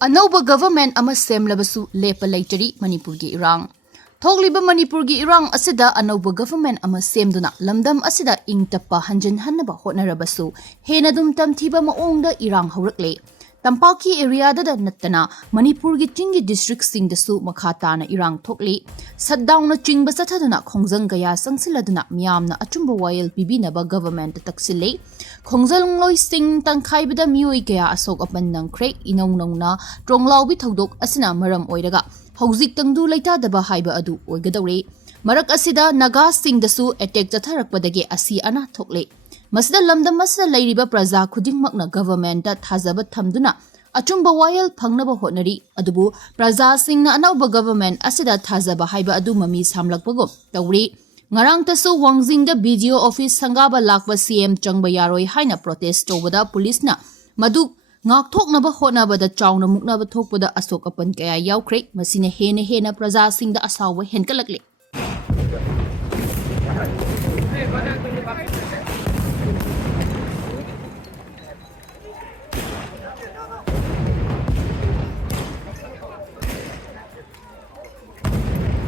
Anouba Government ama semlabasu Leppa leitari Manipur gi erang. Thogliba Manipur gi erang asida Anouba Government ama semduna lamdam asida ingtappa hanjan hannaba hotnarabasu henadum tamthiba maongda erang haurakle. Tampaki area da nattana Manipur gi tingi district sing dasu makhatana erang thokli. Saddown na chingba sathaduna khongjang gaya sangsiladuna Meeyamna achumba wayel pibinaba government taksile. Khongjang loi sing tangkhaibada mioi gaya asok apan nangkhre inong-nongna tronglawbi thodok asina maram oiraga hauzik tangdu leitadaba haiba adu oigadawre. Marak asida naga sing dasu attack jatharakpadagi asi ana thokle. Masida lamdam masida lairiba praja khudingmakna government da thajaba thamduna achumba wayel phangnaba hotnari adubu praja singna Anouba government asida thajaba haiba adu mami samlakpagom tawri. Ngarang tasu Wangjing da BDO office sangaba lakba CM changba yaroi haina protest tobada police na madu ngakthoknaba hotnabada chawna muknaba thokpada asok apan kaya yawkhre masina hena praja singda asawa henkalakle.